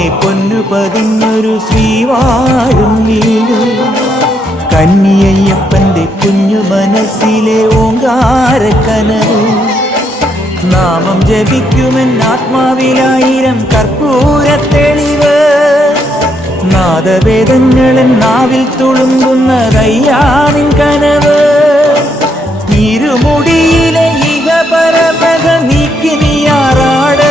പിന്നെ പൊന്നു പതിഞ്ഞൊരു ശ്രീവാഴും വീട്. കന്നിയയ്യപ്പന്റെ കുഞ്ഞു മനസ്സിലെ ഓങ്കാരക്കനവ്. നാമം ജപിക്കുമെൻ ആത്മാവിലായിരം കർപ്പൂരത്തെളിവ്. നാദവേദങ്ങളൻ നാവിൽ തുളുമ്പുന്നതയ്യാനിൻ കനവ്. ഇരുമുടിയിലെ ഇഹപരമക നീക്കി നീയാറാട്.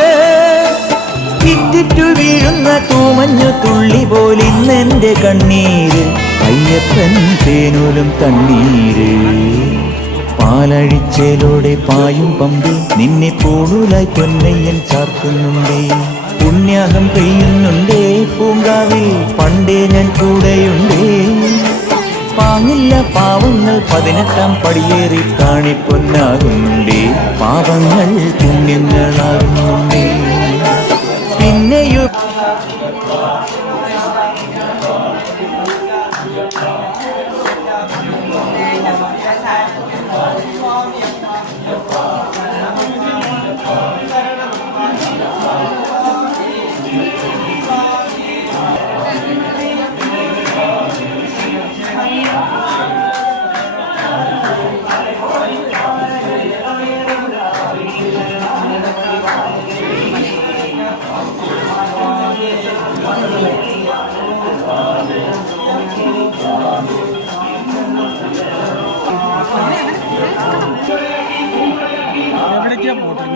ഇറ്റിറ്റു വീഴുന്ന തൂമഞ്ഞു തുള്ളി പോലിന്നെന്റെ കണ്ണീര്. അയ്യപ്പൻ തേനൂലും തണ്ണീര്. പാലഴിച്ചേലോടെ പായും പമ്പി നിന്നെ പൂണൂലായി പൊന്നയ്യൻ ചാർത്തുന്നുണ്ടേ. പുണ്യാഹം പെയ്യുന്നുണ്ടേ പൂങ്കാവിൽ പണ്ടേ ഞാൻ കൂടെയുണ്ടേ. പാങ്ങില്ല പാവങ്ങൾ 18-ാം പടിയേറി കാണിപ്പൊന്നാകുന്നുണ്ടേ. പാപങ്ങൾ പുണ്യങ്ങളാകുന്നുണ്ടേ. പിന്നെയും എവിടേക്കാ പോട്ടെ?